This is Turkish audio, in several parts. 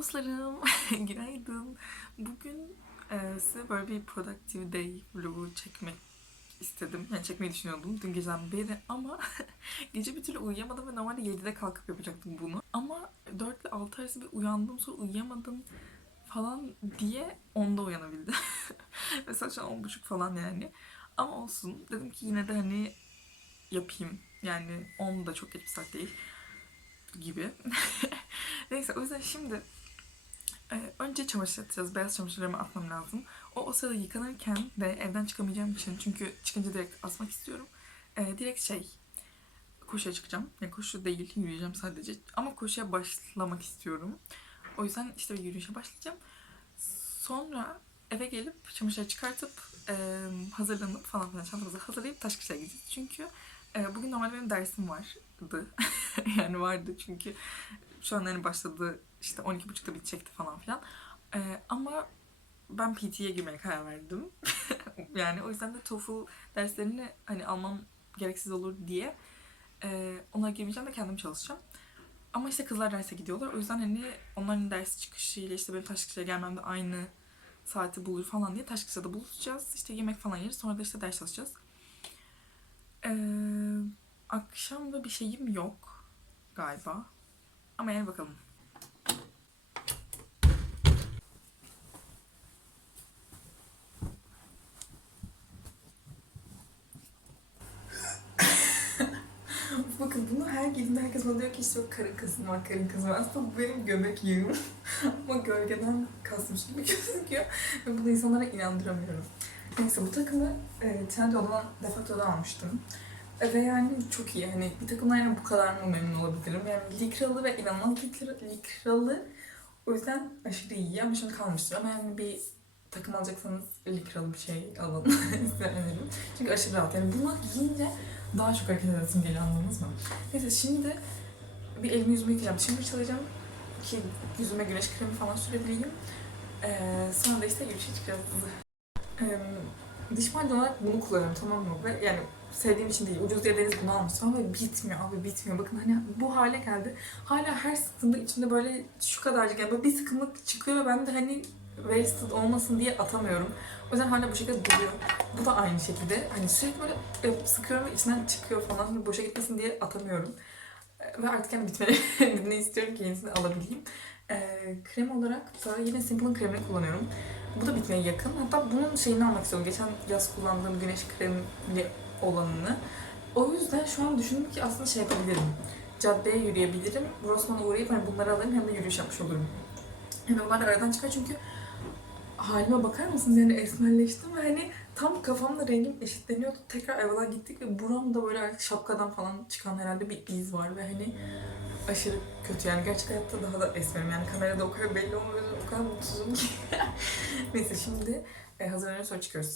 dostlarım. Günaydın. Bugün e, size böyle bir productive day vlogu çekmek istedim. Yani çekmeyi düşünüyordum dün geceden beri ama gece bir türlü uyuyamadım ve normalde 7'de kalkıp yapacaktım bunu. Ama 4 ile 6 arası bir uyandım sonra uyuyamadım falan diye 10'da uyanabildim. Mesela şu an 10.30 falan yani. Ama olsun. Dedim ki yine de hani yapayım. Yani 10 da çok geç bir saat değil gibi. Neyse o yüzden şimdi e, önce çamaşır atacağız. Beyaz çamaşırlarımı atmam lazım. O o sırada yıkanırken ve evden çıkamayacağım için çünkü çıkınca direkt asmak istiyorum. E, direkt şey koşuya çıkacağım. Ya koşu değil yürüyeceğim sadece. Ama koşuya başlamak istiyorum. O yüzden işte yürüyüşe başlayacağım. Sonra eve gelip çamaşırı çıkartıp e, hazırlanıp falan filan çantamızı hazırlayıp Taşkışla'ya gideceğiz. Çünkü e, bugün normalde benim dersim vardı. yani vardı çünkü şu an hani başladı işte 12.30'da bitecekti falan filan. E, ama ben PT'ye girmeye karar verdim. yani o yüzden de TOEFL derslerini hani almam gereksiz olur diye e, ona girmeyeceğim de kendim çalışacağım. Ama işte kızlar derse gidiyorlar. O yüzden hani onların ders çıkışıyla işte benim Taşkışla'ya gelmem de aynı saati bulur falan diye Taşkışla'da buluşacağız. İşte yemek falan yeriz. Sonra da işte ders çalışacağız. Ee, akşam da bir şeyim yok galiba. Ama yani bakalım. Bakın bunu her giydiğimde herkes bana diyor ki işte yok karın kızım var, karın var. Aslında bu benim göbek yağım. Ama gölgeden kasmış gibi gözüküyor. Ve bunu insanlara inandıramıyorum. Neyse bu takımı e, Trendyol'dan Defacto'dan almıştım. Ve yani çok iyi. Hani bir takımdan yani bu kadar mı memnun olabilirim? Yani likralı ve inanılmaz likra, likralı. O yüzden aşırı iyi ama şimdi kalmıştır. Ama yani bir takım alacaksanız likralı bir şey alın. Size öneririm. Çünkü aşırı rahat. Yani bunu giyince daha çok hareket edesim geliyor anladınız mı? Neyse şimdi bir elimi yüzümü yıkayacağım. Şimdi fırçalayacağım ki yüzüme güneş kremi falan sürebileyim. Ee, sonra da işte yürüyüşe çıkacağız. Ee, diş macunu olarak bunu kullanıyorum tamam mı? Ve yani sevdiğim için değil. Ucuz diye Deniz bunu almış ama bitmiyor abi bitmiyor. Bakın hani bu hale geldi. Hala her sıktığımda içimde böyle şu kadarcık yani böyle bir sıkımlık çıkıyor ve ben de hani wasted olmasın diye atamıyorum. O yüzden hala bu şekilde duruyor. Bu da aynı şekilde. Hani sürekli böyle e, sıkıyorum ve içinden çıkıyor falan. Ve boşa gitmesin diye atamıyorum. E, Ve artık yani bitmelerini istiyorum ki yenisini alabileyim. Ee, krem olarak sonra yine Simple'ın kremini kullanıyorum. Bu da bitmeye yakın. Hatta bunun şeyini almak istiyorum. Geçen yaz kullandığım güneş kremli olanını. O yüzden şu an düşündüm ki aslında şey yapabilirim. Caddeye yürüyebilirim. Rossmann'a uğrayıp hani bunları alayım hem de yürüyüş yapmış olurum. Hem onlar da aradan çıkar çünkü halime bakar mısınız? Yani esmerleştim ve hani tam kafamla rengim eşitleniyordu. Tekrar Ayvalık'a gittik ve buramda böyle artık şapkadan falan çıkan herhalde bir iz var ve hani aşırı kötü yani gerçek hayatta daha da esmerim yani kamerada o kadar belli olmuyor o kadar mutsuzum ki. Neyse şimdi e, hazırlanıyoruz sonra çıkıyoruz.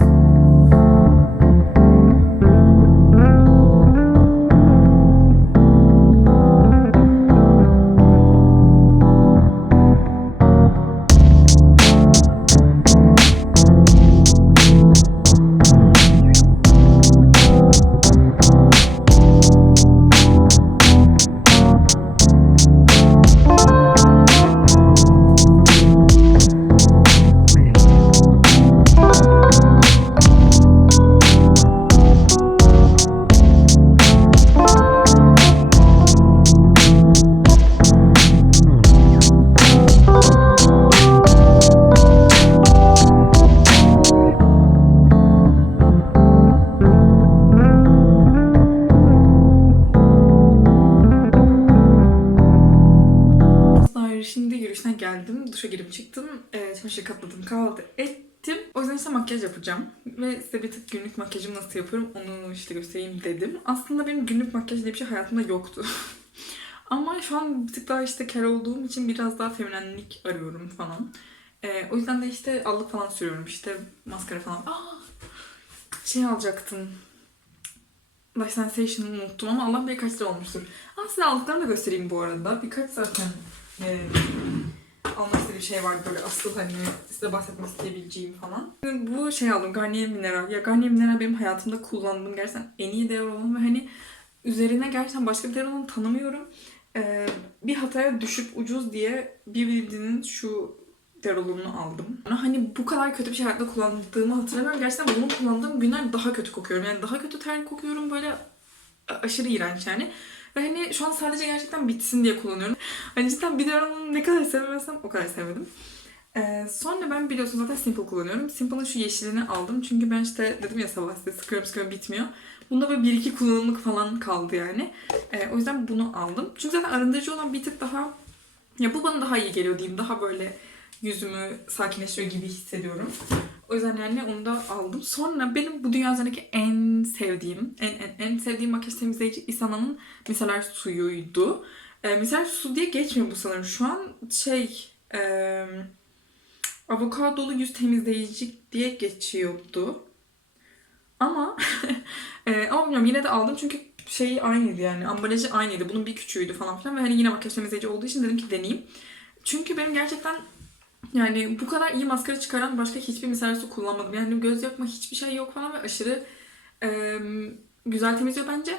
Ve size bir tık günlük makyajımı nasıl yapıyorum onu işte göstereyim dedim. Aslında benim günlük makyaj diye bir şey hayatımda yoktu. Ama şu an bir tık daha işte kel olduğum için biraz daha feminenlik arıyorum falan. E, o yüzden de işte allık falan sürüyorum. İşte maskara falan. Aa, şey alacaktım. Lash Sensation'ı unuttum ama Allah birkaç lira olmuştur. Aa, size aldıklarımı da göstereyim bu arada. Birkaç zaten e, almak istediğim şey vardı böyle asıl hani size bahsetmek isteyebileceğim falan. Bu şey aldım Garnier Mineral. Ya Garnier Mineral benim hayatımda kullandığım gerçekten en iyi değer ve hani üzerine gerçekten başka bir değer tanımıyorum. Ee, bir hataya düşüp ucuz diye BBD'nin şu derolunu aldım. Hani bu kadar kötü bir şey hayatta kullandığımı hatırlamıyorum. Gerçekten bunu kullandığım günler daha kötü kokuyorum. Yani daha kötü ter kokuyorum böyle aşırı iğrenç yani. Ve hani şu an sadece gerçekten bitsin diye kullanıyorum. Hani cidden bir derolunu ne kadar sevmezsem o kadar sevmedim. Ee, sonra ben biliyorsunuz zaten Simple kullanıyorum. Simple'ın şu yeşilini aldım. Çünkü ben işte dedim ya sabah size sıkıyorum sıkıyorum bitmiyor. Bunda böyle bir iki kullanımlık falan kaldı yani. Ee, o yüzden bunu aldım. Çünkü zaten arındırıcı olan bir tık daha... Ya bu bana daha iyi geliyor diyeyim. Daha böyle yüzümü sakinleştiriyor gibi hissediyorum. O yüzden yani onu da aldım. Sonra benim bu dünya üzerindeki en sevdiğim, en en, en sevdiğim makyaj temizleyici Isana'nın miseler suyuydu. Ee, miseler su diye geçmiyor bu sanırım. Şu an şey... E, avokadolu yüz temizleyici diye geçiyordu. Ama e, ama bilmiyorum yine de aldım çünkü şeyi aynıydı yani ambalajı aynıydı. Bunun bir küçüğüydü falan filan ve hani yine makyaj temizleyici olduğu için dedim ki deneyeyim. Çünkü benim gerçekten yani bu kadar iyi maskara çıkaran başka hiçbir miseler su kullanmadım. Yani göz yapma hiçbir şey yok falan ve aşırı e, güzel temizliyor bence.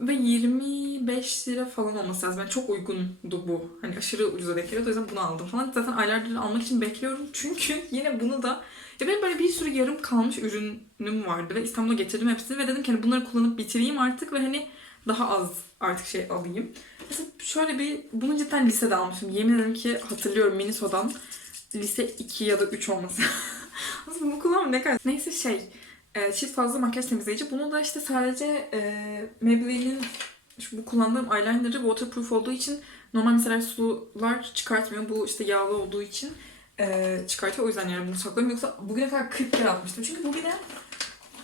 Ve 25 lira falan olması lazım. Yani çok uygundu bu. Hani aşırı ucuza denk geliyordu. O yüzden bunu aldım falan. Zaten aylardır almak için bekliyorum. Çünkü yine bunu da... Ya benim böyle bir sürü yarım kalmış ürünüm vardı. Ve İstanbul'a getirdim hepsini. Ve dedim ki hani bunları kullanıp bitireyim artık. Ve hani daha az artık şey alayım. Mesela şöyle bir... Bunu cidden lisede almışım. Yemin ederim ki hatırlıyorum Miniso'dan. Lise 2 ya da 3 olması. Aslında bunu kullanmam ne kadar... Neyse şey... E, çift fazla makyaj temizleyici. Bunu da işte sadece e, Maybelline'in şu bu kullandığım eyeliner'ı waterproof olduğu için normal mesela sular çıkartmıyor. Bu işte yağlı olduğu için e, çıkartıyor. O yüzden yani bunu saklıyorum. Yoksa bugüne kadar 40 kere atmıştım. Çünkü bu bir de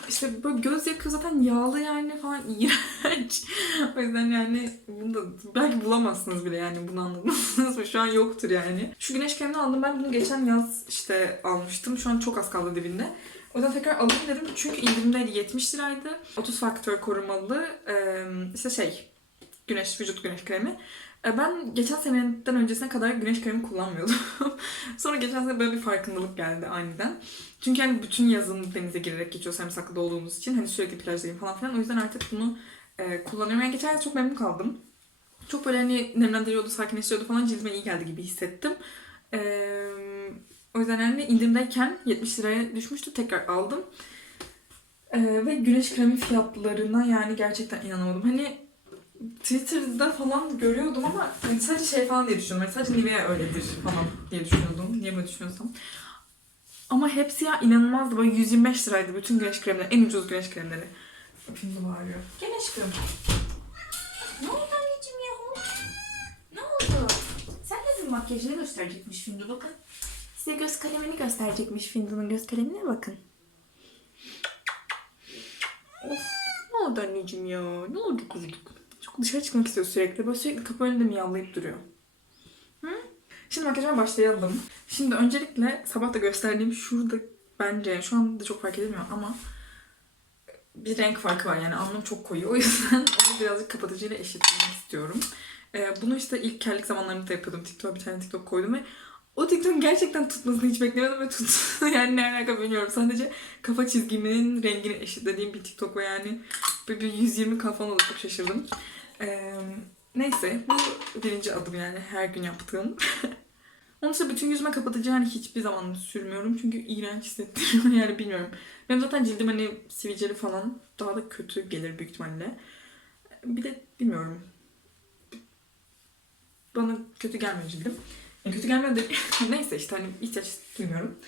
işte böyle göz yakıyor zaten yağlı yani falan iğrenç. o yüzden yani bunu da belki bulamazsınız bile yani bunu anladınız mı? Şu an yoktur yani. Şu güneş kremini aldım. Ben bunu geçen yaz işte almıştım. Şu an çok az kaldı dibinde. O yüzden tekrar alayım dedim çünkü indirimdeydi 70 liraydı. 30 faktör korumalı e, işte şey güneş vücut güneş kremi. E, ben geçen seneden öncesine kadar güneş kremi kullanmıyordum. Sonra geçen sene böyle bir farkındalık geldi aniden. Çünkü hani bütün yazın denize girerek geçiyor sarımsaklı olduğumuz için. Hani sürekli plajdayım falan filan. O yüzden artık bunu e, kullanıyorum. Yani geçen yaz çok memnun kaldım. Çok böyle hani nemlendiriyordu, sakinleştiriyordu falan cildime iyi geldi gibi hissettim. Eee o yüzden yani indirimdeyken 70 liraya düşmüştü. Tekrar aldım. Ee, ve güneş kremi fiyatlarına yani gerçekten inanamadım. Hani Twitter'da falan görüyordum ama hani sadece şey falan diye düşünüyordum. Hani sadece Nivea öyledir falan diye düşünüyordum. Niye böyle düşünüyorsam. Ama hepsi ya inanılmazdı. Böyle 125 liraydı bütün güneş kremleri. En ucuz güneş kremleri. Şimdi bağırıyor. Gel aşkım. Ne oldu anneciğim ya? Ne oldu? Sen de makyajını gösterecekmiş şimdi bakın. Size göz kalemini gösterecekmiş Findun'un göz kalemine bakın. Of ne oldu anneciğim ya? Ne oldu kuzucuk? Çok dışarı çıkmak istiyor sürekli. Böyle sürekli kapı önünde miyavlayıp duruyor. Hı? Şimdi makyajıma başlayalım. Şimdi öncelikle sabah da gösterdiğim şurada bence şu anda çok fark edilmiyor ama bir renk farkı var yani alnım çok koyu. O yüzden onu birazcık kapatıcıyla eşitlemek istiyorum. Ee, bunu işte ilk kellik zamanlarında da yapıyordum. TikTok'a bir tane TikTok koydum ve o TikTok'un gerçekten tutmasını hiç beklemiyordum ve tuttu. yani ne alaka bilmiyorum. Sadece kafa çizgimin rengini eşitlediğim bir TikTok ve yani bir, bir 120 kafam olup çok şaşırdım. Neyse bu birinci adım yani her gün yaptığım. Onun dışında bütün yüzüme kapatıcı hani hiçbir zaman sürmüyorum. Çünkü iğrenç hissettiriyor yani bilmiyorum. Benim zaten cildim hani sivilceli falan daha da kötü gelir büyük ihtimalle. Bir de bilmiyorum. Bana kötü gelmiyor cildim. Kötü gelmedi. Neyse işte hani ihtiyaç duymuyorum.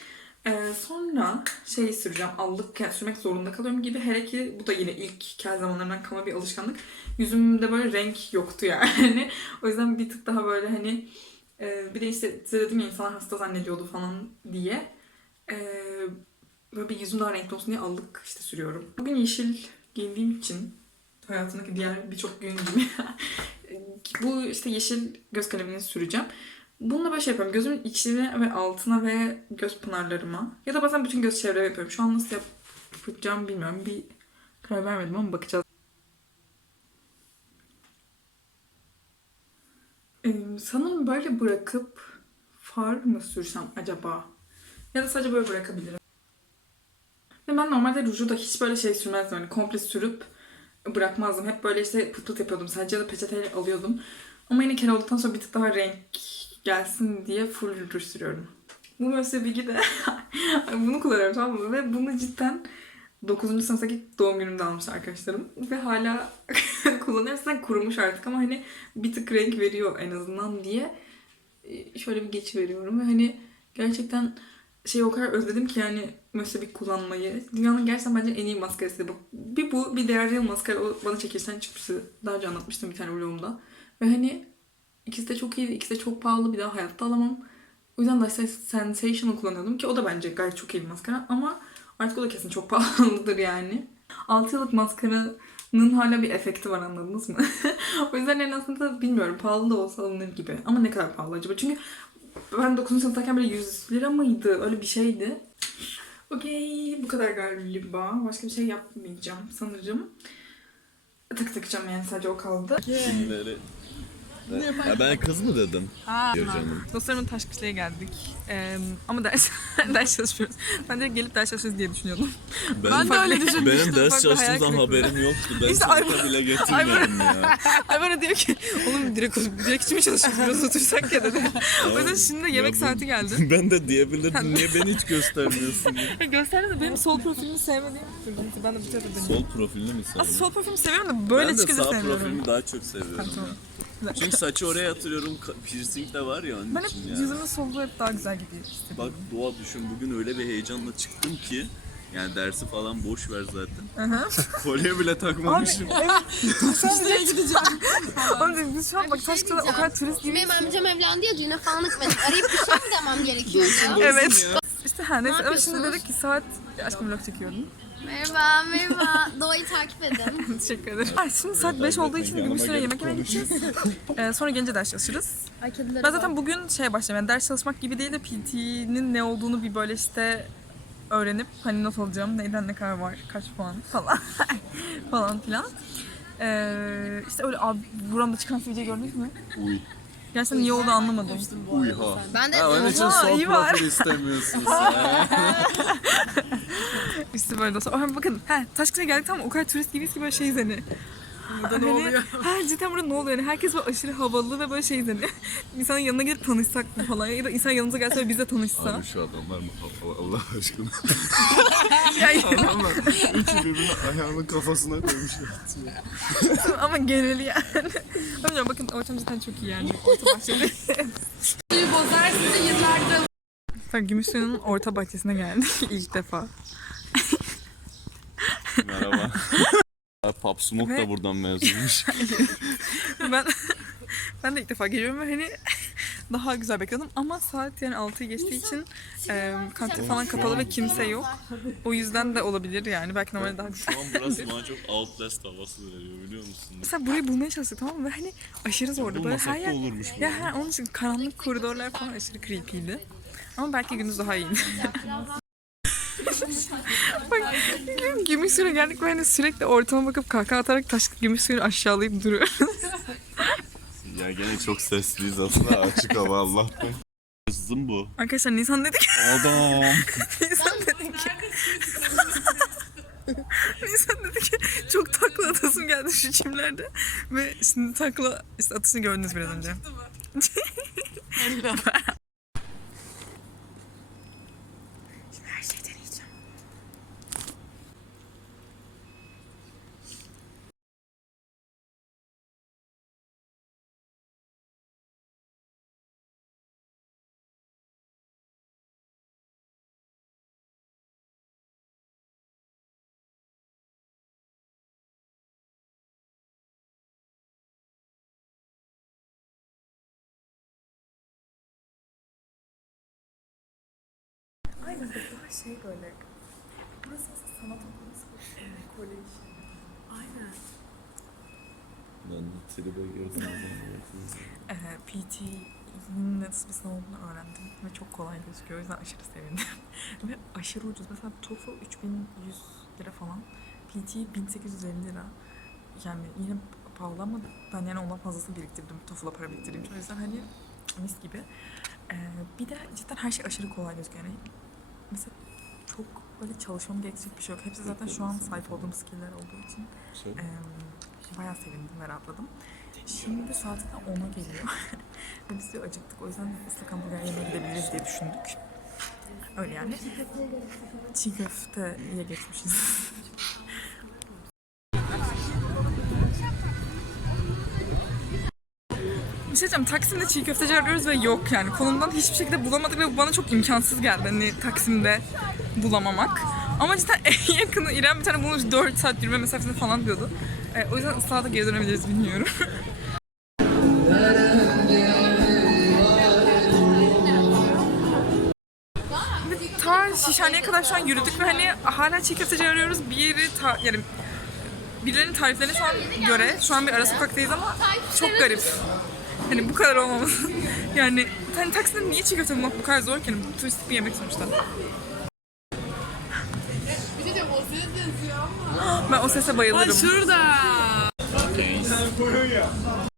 Ee, sonra şey süreceğim. Allık sürmek zorunda kalıyorum gibi. Hele ki bu da yine ilk kel zamanlarından kalma bir alışkanlık. Yüzümde böyle renk yoktu yani. o yüzden bir tık daha böyle hani e, bir de işte size dedim ya insanlar hasta zannediyordu falan diye. E, böyle bir yüzüm daha renkli olsun diye allık işte sürüyorum. Bugün yeşil giyindiğim için hayatımdaki diğer birçok gün gibi bu işte yeşil göz kalemini süreceğim. Bununla böyle şey yapıyorum. Gözümün içine ve altına ve göz pınarlarıma. Ya da bazen bütün göz çevreme yapıyorum. Şu an nasıl yapacağım bilmiyorum. Bir karar vermedim ama bakacağız. Sanırım böyle bırakıp far mı sürsem acaba? Ya da sadece böyle bırakabilirim. Ve ben normalde ruju da hiç böyle şey sürmezdim. Hani komple sürüp bırakmazdım. Hep böyle işte pıt pıt yapıyordum. Sadece ya da peçeteyle alıyordum. Ama yine kere olduktan sonra bir tık daha renk gelsin diye full ruj sürüyorum. Bu Mösyö Big'i de bunu kullanıyorum tamam mı? Ve bunu cidden 9. sınıftaki doğum günümde almış arkadaşlarım. Ve hala kullanıyorum. Kurumuş artık ama hani bir tık renk veriyor en azından diye e, şöyle bir geçi veriyorum. Ve hani gerçekten şeyi o kadar özledim ki yani Mösyö Big kullanmayı. Dünyanın gerçekten bence en iyi maskarası. Bak, bir bu bir Real maskara o bana çekilişten çıkmıştı. Daha önce anlatmıştım bir tane vlogumda. Ve hani ikisi de çok iyiydi. ikisi de çok pahalı. Bir daha hayatta alamam. O yüzden Lash Sensational kullanıyordum ki o da bence gayet çok iyi bir maskara ama artık o da kesin çok pahalıdır yani. 6 yıllık maskaranın hala bir efekti var anladınız mı? o yüzden en aslında bilmiyorum pahalı da olsa alınır gibi. Ama ne kadar pahalı acaba? Çünkü ben 9. sınıftayken böyle 100 lira mıydı? Öyle bir şeydi. Okey bu kadar galiba. Başka bir şey yapmayacağım sanırım. Tık takacağım yani sadece o kaldı. Kimleri? Ya ben kız mı dedim? Diyor canım. Dostlarımın geldik. Ee, ama ders, ders çalışmıyoruz. Ben de gelip ders çalışıyoruz diye düşünüyordum. Ben, de öyle düşünmüştüm. Benim ders hayal çalıştığımdan kırıklığı. haberim yoktu. Ben İşte sınıfa bile getirmedim ya. Ay bana diyor ki, oğlum direkt, direkt mi çalışıyoruz? Biraz otursak ya dedi. o yüzden şimdi de yemek Ya bu- saati geldi. Ben de diyebilirdim. Niye beni hiç göstermiyorsun? diye. Ya Gösterdi de benim sol profilimi sevmediğim için ben de bu tarafa dönüyorum. Sol profilini mi Aslında sevdin? sol profilimi seviyorum da böyle ben de çıkınca sağ sevmiyorum. profilimi daha çok seviyorum. Ya. Çünkü saçı oraya yatırıyorum. ka- Piercing de var ya onun Ben hep için ya. yüzümün solluğu hep daha güzel gidiyor. işte. Bak Doğa düşün bugün öyle bir heyecanla çıktım ki yani dersi falan boş ver zaten. Aha. Kolye bile takmamışım. Sen gideceğim. Oğlum biz şu an bak taş kadar o kadar turist gibi. Benim amcam evlendi ya düğüne falan gitmedik. Arayıp bir şey mi demem gerekiyordu? Evet. İşte ha neyse ama şimdi yapıyorsunuz? dedik ki saat aşkım vlog çekiyordum. Merhaba merhaba. Doğayı takip edin. Teşekkür ederim. Ay, şimdi saat 5 olduğu için bir süre yemek yemeye gideceğiz. Ee, sonra gelince ders çalışırız. Ay Ben zaten bugün şeye başlayacağım. Yani ders çalışmak gibi değil de PT'nin ne olduğunu bir böyle işte öğrenip hani not alacağım. Neyden ne kadar var, kaç puan falan falan filan. Ee, işte öyle abi buramda çıkan sivilceyi gördünüz mü? Uy. Gerçekten niye oldu anlamadım. Uy ha. Ben de Ha, onun için Oha, sol iyi var. profil istemiyorsun sen. İşte böyle olsa. Bakın ha, Taşkın'a geldik tamam o kadar turist gibiyiz ki böyle şey zeni. Burada ne oluyor? Ha, cidden burada ne oluyor? Yani herkes böyle aşırı havalı ve böyle şey zeni. İnsanın yanına gelip tanışsak mı falan. Ya da insan yanımıza gelse ve bizle tanışsa. Abi şu adamlar mı? Allah, Allah aşkına. Yani, Adamlar üçü birbirine ayağının kafasına koymuş yatıyor. ama geneli yani. Bilmiyorum bakın ortam cidden çok iyi yani. Orta bahçede. suyu bozar sizi yıllardır. Ben Gümüşsuyu'nun orta bahçesine geldik ilk defa. Merhaba. Pop Smoke da buradan mezunmuş. Ben ben de ilk defa geliyorum ve hani daha güzel bekliyordum ama saat yani 6'yı geçtiği için e, kantin falan kapalı ve kimse yok. O yüzden de olabilir yani. Belki normalde daha güzel. Şu an burası bana çok Outlast havası veriyor biliyor musun? Mesela burayı bulmaya çalıştık tamam mı? Ve hani aşırı zordu. Böyle her yer... olurmuş bu. Ya her, onun için karanlık koridorlar falan aşırı creepy'ydi. Ama belki gündüz daha iyiydi. Bak gümüş suyuna geldik ve hani sürekli ortama bakıp kahkaha atarak taş gümüş suyunu aşağılayıp duruyoruz. Ya gene çok sesliyiz aslında açık hava Allah'tan. Kızım bu. Arkadaşlar Nisan dedi ki Adam. Nisan dedi ki Nisan dedi ki çok takla atasım geldi şu çimlerde ve şimdi takla işte atışını gördünüz biraz önce. Şimdi Aynen daha şey böyle. Burası mesela sanat okulası kolej. Aynen. Ben de tribe girdim. Ee, PT'nin nasıl bir sınav olduğunu öğrendim ve çok kolay gözüküyor. O yüzden aşırı sevindim. ve aşırı ucuz. Mesela TOEFL 3100 lira falan. PT 1850 lira. Yani yine pahalı ama ben yani ondan fazlasını biriktirdim. TOEFL'a para biriktirdiğim için. O yüzden hani mis gibi. Ee, bir de cidden her şey aşırı kolay gözüküyor. Yani mesela çok böyle çalışmam gerekecek bir şey yok. Hepsi zaten şu an sahip olduğum skill'ler olduğu için ee, bayağı sevindim ve rahatladım. Şimdi saat 10'a geliyor. Ve biz de acıktık. O yüzden ıslak hamburger yemeye gidebiliriz diye düşündük. Öyle yani. Çiğ köfteye geçmişiz. Bir şey diyeceğim, Taksim'de çiğ köfteci arıyoruz ve yok yani. Konumdan hiçbir şekilde bulamadık ve bana çok imkansız geldi. Hani Taksim'de bulamamak. Ama cidden en yakını İrem bir tane bulmuş 4 saat yürüme mesafesinde falan diyordu. E, o yüzden ıslağa da geri dönebiliriz bilmiyorum. Ta Şişhane'ye kadar şu an yürüdük ve hani hala çiğ köfteci arıyoruz. Bir yeri ta, yani birilerinin tariflerine şu an göre şu an bir ara sokaktayız ama çok garip. Hani bu kadar olmaması. yani hani Taksim'de niye çiğ köfte bulmak bu kadar zor ki? Yani, turistik bir yemek sonuçta. Ben o sese bayılırım. Şurada.